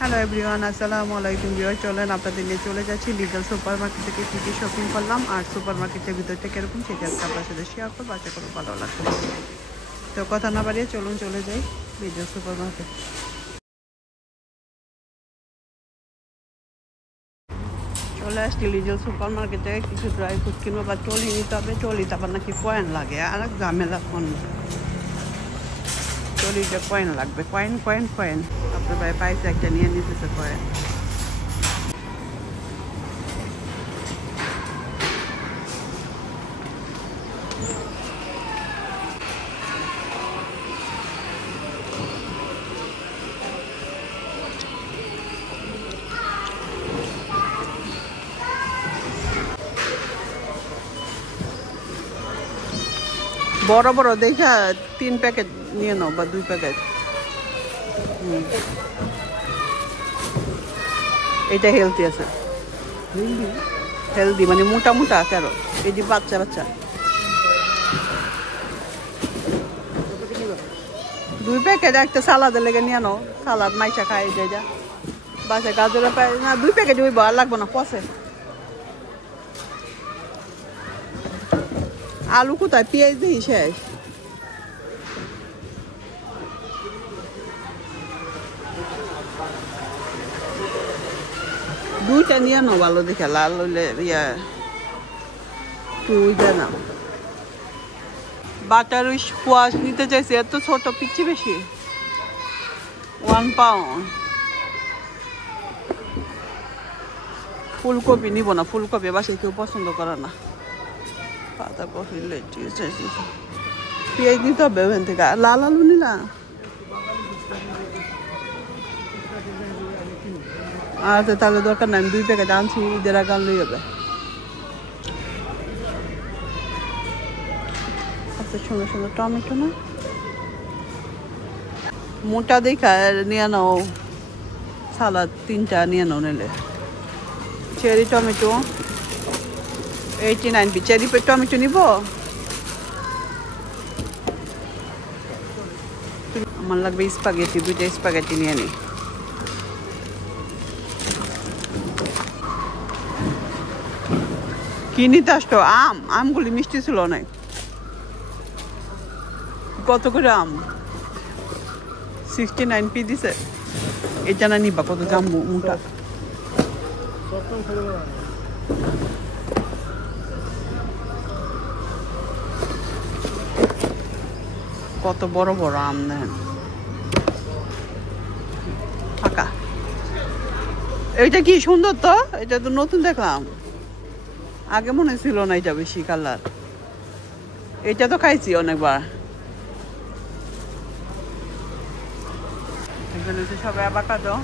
Hello everyone, আসসালামু আলাইকুম viewer. চলেন আপনাদের নিয়ে চলে যাচ্ছি লিগেল সুপার মার্কেট থেকে কী কী শপিং করলাম আর সুপার মার্কেটের ভিতরটা কীরকম সেটা আজকে আপনার সাথে শেয়ার করবো। আশা করবো ভালো লাগবে। তো কথা না বাড়িয়ে চলুন চলে যাই লিগেল সুপার মার্কেট। চলে আসছি লিগেল সুপার মার্কেটে, কিছু ড্রাই ফ্রুট কিনবো বা টলি নিতে হবে। টলিতে আবার নাকি কয়েন লাগে, আর ঝামেলা ফোন টলিতে কয়েন লাগবে। কয়েন কয়েন কয়েন আপনার ভাই পাইছে একটা নিয়ে নিতেছে কয়েন। বড় বড় দেখা 3 প্যাকেট নিয়ে নাও বা 2 প্যাকেট। এটা হেলদি আছে, হেলদি মানে মোটা মোটা কেন এই যে বাচ্চা বাচ্চা। 2 প্যাকেট একটা সালাদের লেগে নিয়ে নাও, সালাদ মাইশা খাই যায় যা বাসায় গাজরের পায় না। 2 প্যাকেট ওই আর লাগবো না, পচে। আলু কোথায়, পেঁয়াজ দিই শেষ। দুইটা নিয়ে নাও ভালো দেখে, লাল হইলে ইয়া তুই না। বাটার স্কোয়াশ নিতে চাইছি, এত ছোট পিচ্ছি বেশি। 1 পাউন্ড। ফুলকপি নিব না, ফুলকপি বাসায় কেউ পছন্দ করে না। পাতাকপি, লেটুস, পেঁয়াজ নিতে হবে ওখান থেকে। লাল আলু নিলা? আচ্ছা তাহলে দরকার নাই, আমি 2 প্যাকেট আনছি, ঈদের আগে আনলেই হবে। আচ্ছা সুন্দর সুন্দর টমেটো না, মোটা দেখা নিয়ে নাও। সালাদ 3টা নিয়ে নাও নিলে। Cherry tomato 89p। Cherry tomato নিব? আমার লাগবে স্পাগেটি, 2টা স্পাগেটি নিয়ে নিই। কি নিতে আসতো? আমগুলি মিষ্টি ছিল অনেক। কত করে আম? 69p দিছে। এটা না নিবা, কত জাম্বু মোটা। কত বড় বড় আম নেন, ফাঁকা। এইটা কি সুন্দর তো, এটা তো নতুন দেখলাম, আগে মনে ছিল না এটা বেশি কালার। এটা তো খাইছি অনেকবার। এগুলো হচ্ছে সব অ্যাভোকাডো।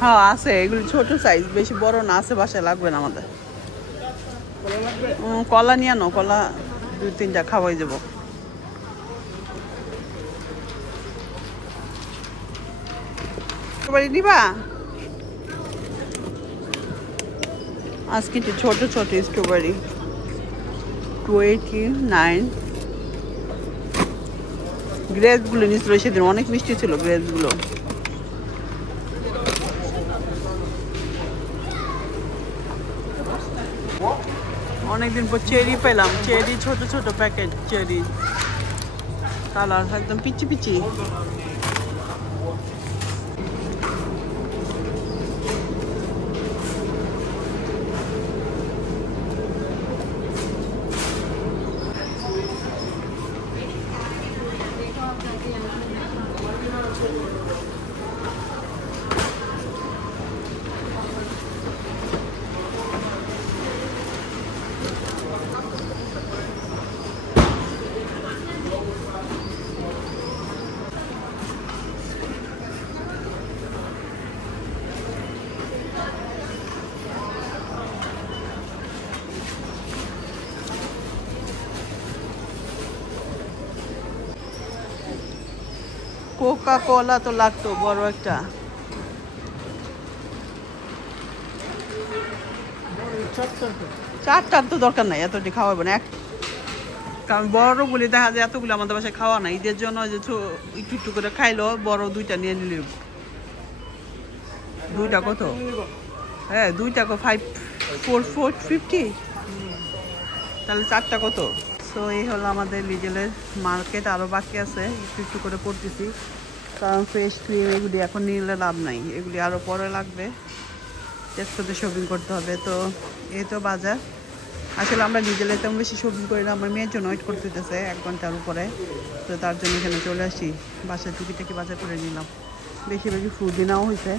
হ্যাঁ আছে, এগুলো ছোট সাইজ, বেশি বড় না। আছে, বাসায় লাগবে না আমাদের। কলা নিয়ে আনো, কলা 2-3টা খাওয়াই যাবো। স্ট্রবেরি নিবা? আজকে ছোট ছোট স্ট্রবেরি 289। গ্রেপসগুলো নিয়েছিল সেদিন, অনেক মিষ্টি ছিল গ্রেপসগুলো। অনেকদিন পর চেরি পেলাম, চেরি ছোট ছোট প্যাকেট চেরি, কালার একদম পিচি পিচি। কোকা কোলা তো লাগতো বড় একটা। চারটার তো দরকার নাই, এতটি খাওয়াবো না। কারণ বড়গুলি দেখা যায় এতগুলো আমাদের বাসায় খাওয়া নাই, ঈদের জন্য যে একটু একটু করে খাইলো, বড় 2টা নিয়ে নিল। 2টা কত? হ্যাঁ 2টা 450, তাহলে 4টা কত? সো এই হলো আমাদের লিজেলের মার্কেট, আরও বাকি আছে, একটু একটু করে পড়তেছি, কারণ ফ্রেশ ক্রিম এগুলি এখন নিলে লাভ নাই, এগুলি আরও পরে লাগবে, টেস্টোতে শপিং করতে হবে। তো এই তো বাজার, আসলে আমরা লিজেলে তেমন বেশি শপিং করি না, আমার মেয়ের জন্য ওয়েট করতে হতেছে 1 ঘন্টার উপরে, তো তার জন্য এখানে চলে আসি, বাসায় টুকিটাকি বাজার করে নিলাম, বেশি বেশি ফুড নেওয়া হয়েছে।